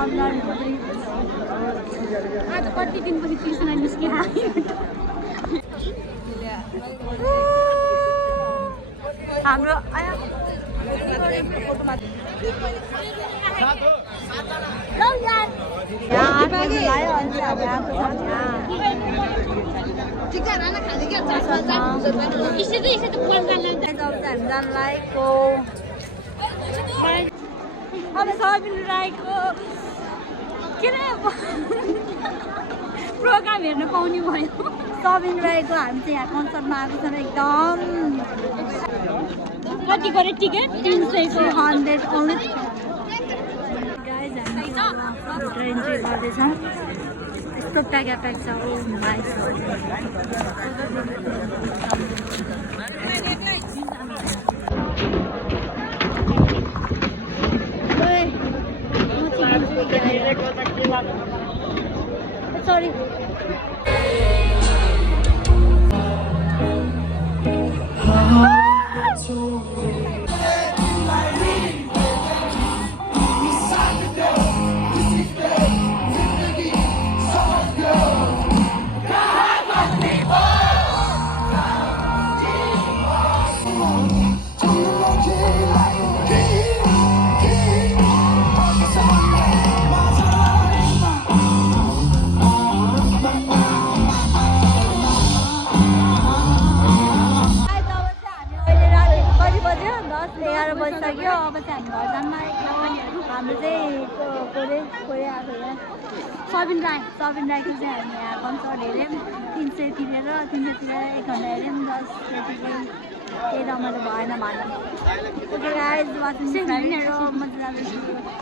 आज कति दिनपछि कृष्ण निस्किन हाम्रो प्रोग्राम हेर्न पाउने भयो सबिन राईको हामी चाहिँ यहाँ कन्सर्टमा आएको छौँ एकदम कति गरे टिकट 300 ओन्ली गाइज हामी इन्जोय गर्दैछौँ यस्तो प्याक छ ओ नाइस Sorry. बजिसक्यो अब चाहिँ हामी घर जानमा हाम्रो चाहिँ सबिन राईको चाहिँ हामी यहाँ कन्सर्ट हेऱ्यौँ 300 तिरेर 1 घन्टा हेऱ्यौँ बस त्यतिकै केही रमाइलो भएन भन्नु ओके गाइज वाचिङ मजा जाँदैछु